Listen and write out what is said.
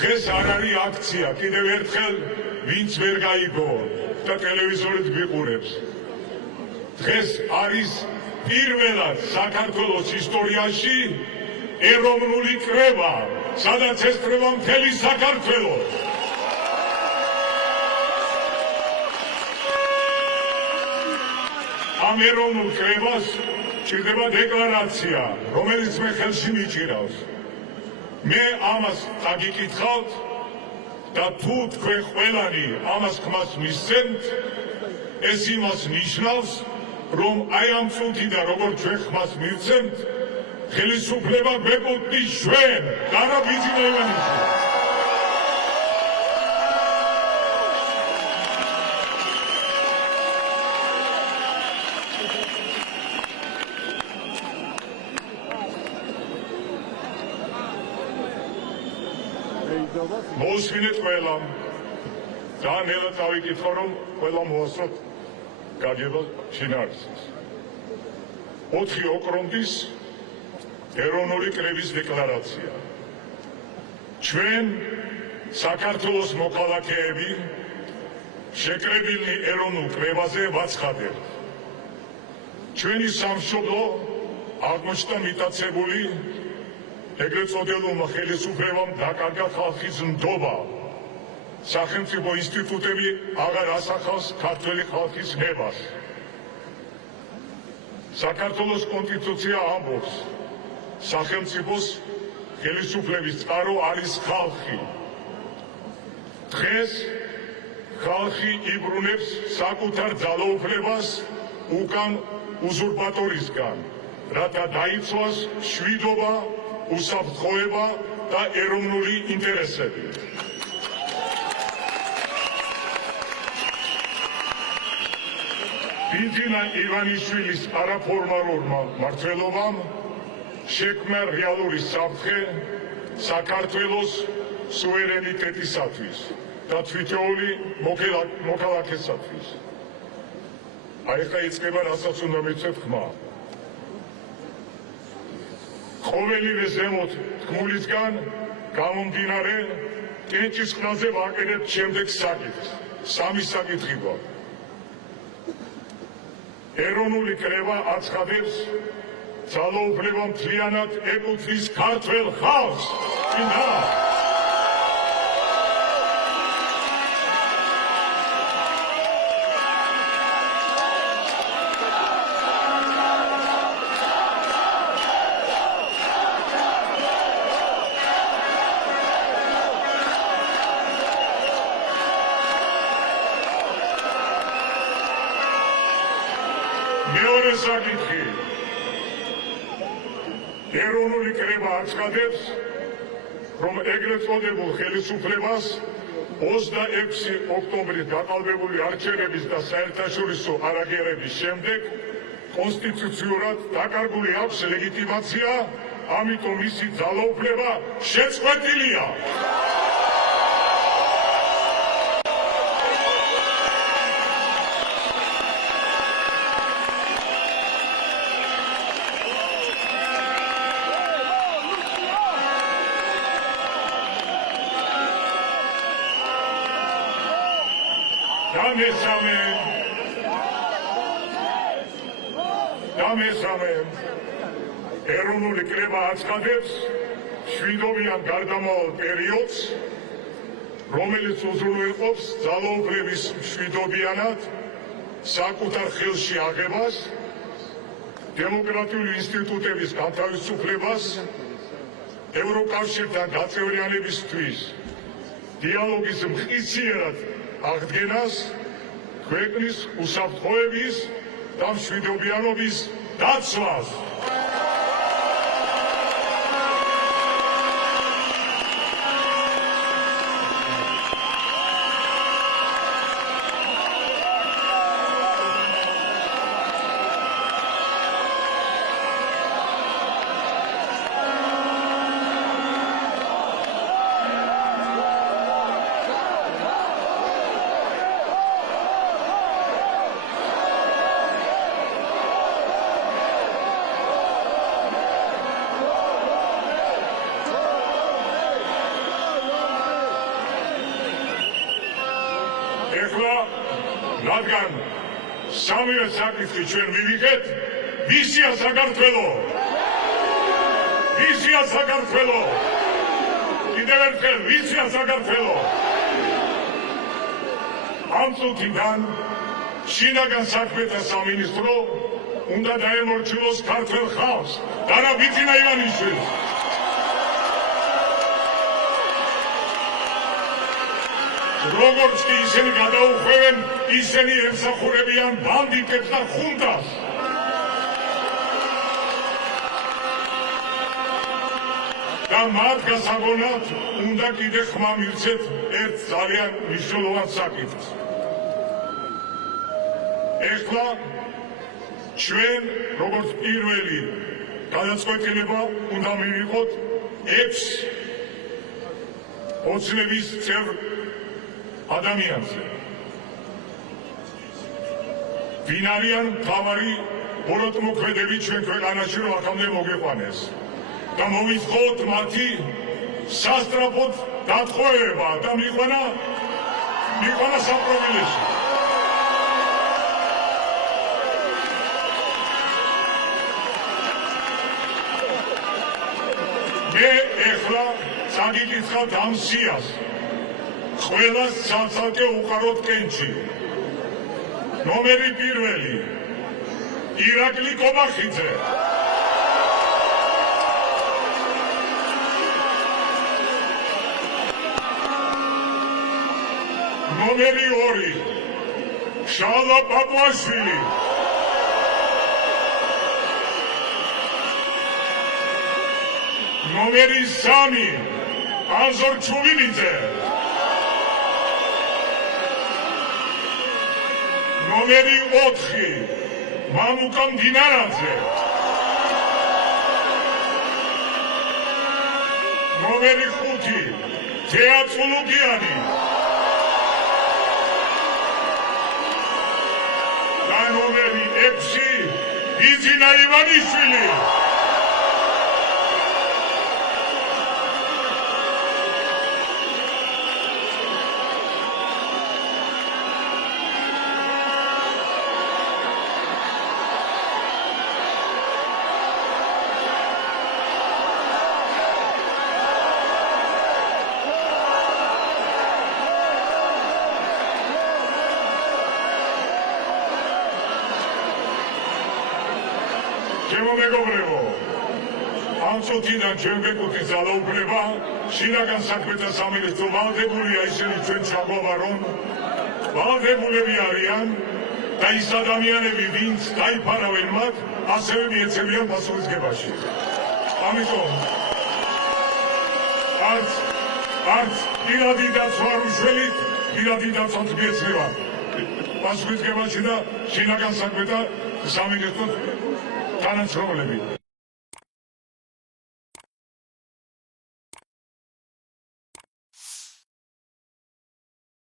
დღეს არ არის აქცია, კიდევ ერთხელ ვინც ვერ გაიგო და ტელევიზორით ვიყურებს. დღეს არის პირველად საქართველოს ისტორიაში ეროვნული კრება, სადაც ესწრება მთელი საქართველო. ამ ეროვნულ კრებას ჭირდება დეკლარაცია, რომელიც მე ხელში მიჭირავს. მე ამას დაგიკითხავთ და თუ თქვენ ყველანი ამას ხმას მისცემთ, ეს იმას ნიშნავს, რომ აი ამ წუთიდან როგორც ჩვენ ხმას მივცემთ, ხელისუფლება გვეკუთვნის ჩვენ, არა ბიძინა ივანიშვილი. მოусმინეთ ყველამ. ძალიან ნელა წავიკითხო, რომ ყველა მოასწროთ გაგება შინაარსის. 4 ოქტომბრის ეროვნული კრების დეკლარაცია. ჩვენ საქართველოს მოქალაქეები შეკრებილნი ეროვნულ კრებაზე ვაცხადებთ. ჩვენი სამშობლო აღმოჩნდა მიტაცებული ეგრეთ წოდებულმა ხელისუფლებამ დაკარგა ხალხის ნდობა. სახელმწიფო ინსტიტუტები აღარ ასახავს ქართველი ხალხის ნებას. საქართველოს კონსტიტუცია ამბობს, სახელმწიფოს ხელისუფლების წყარო არის ხალხი. დღეს ხალხი იბრუნებს საკუთარ ძალაუფლებას უკან უზურპატორისგან, რათა დაიცვას მშვიდობა, უსაფრთხოება და ეროვნული ინტერესები. ბიძინა ივანიშვილის არაფორმალურმა მმართველობამ შექმნა რეალური საფრთხე საქართველოს სუვერენიტეტისათვის და თვითეული მოქალაქესათვის. აი ხა იწყება, რასაც უნდა მიცეთ ხმა. ყოველივე ზემოთ თქმულისგან გამომდინარე, კენჭის ხმაზე ვაკეთებთ შემდეგ საკითხს. 3 საკითხი გვაქვს. ეროვნული კრება აცხადებს, ძალაუფლება მთლიანად ეკუთვნის ქართველ ხალხს. მეორე საკითხი. ეროვნული კრება აცხადებს, რომ ეგრეთ წოდებულ ხელისუფლებას 26 ოქტომბრის გაყალბებული არჩევნების და საერთაშორისო არაგერების შემდეგ კონსტიტუციურად დაკარგული აქვს ლეგიტიმაცია, ამიტომ მისი ძალაუფლება შეწყვეტილია. დამესამე ეროვნული კრება აცხადებს მშვიდობიან გარდამავალ პერიოდს, რომელიც უზრუნველყოფს ძალაუფლების მშვიდობიანად საკუთარ ხელში აღებას, დემოკრატიული ინსტიტუტების განთავისუფლებას, ევროკავშირთან გაწევრიანებისთვის დიალოგის მყისიერად აღდგენას, ქვეყნის უსაფრთხოების და მშვიდობიანობის დაცვას. ეხლა რადგან სამივე საკითხი ჩვენ მივიღეთ, ვისია საქართველო? ვისია საქართველო? კიდევ ერთხელ, ვისია საქართველო? ამ წუთიდან შინაგან საქმეთა სამინისტრო უნდა დაემორჩილოს ქართველ ხალხს და რა ბიძინა ივანიშვილს. როგორც კი ისინი გადაუხვევენ, ისინი ემსახურებიან ბანდიტებს და ხუნტას. და მათ გასაგონად უნდა კიდე ხმა მივცეთ ერთ ძალიან მნიშვნელოვან საკითხს. ეხლა ჩვენ როგორც პირველი გადაწყვეტილება უნდა მივიღოთ 6 ოცნების წევრ ადამიანზე. ვინ არიან მთავარი ბოროტმოქმედები ჩვენ ქვეყანაში, რომ აქამდე მოგეყვანეს და მოვიწყოთ მათი სასწრაფოდ დათხოვება და მიყვანა საპრობილეში. მე ეხლა წაგიკითხავთ ამ სიას, ყველას ცალ-ცალკე უყაროთ კენჭი. ნომერი პირველი, ირაკლი კობახიძე. ნომერი 2, შალვა პაპუაშვილი. ნომერი 3, ანზორ ჩუვილიძე. ნომერი 4, მამუკა მდინარაძე. ნომერი 5, თეა წულუკიანი. და ნომერი 6, ბიძინა ივანიშვილი. ჩემო მეგობრებო, ამ წუთიდან ჩვენ გვეკუთვნის ძალაუფლება, შინაგან საქმეთა სამინისტრო ვალდებულია ისინი ჩვენ ჩაგვავა, რომ ვალდებულები არიან და ის ადამიანები, ვინც დაიფარავენ მათ, ასევე მიეცემიან პასუხისმგებაში. ამიტომ არც პირადი დაცვა არ უშველით, პირადი დაცვაც მიეცემა პასუხისმგებაში და შინაგან საქმეთა სამინისტროს თანამშრომლები.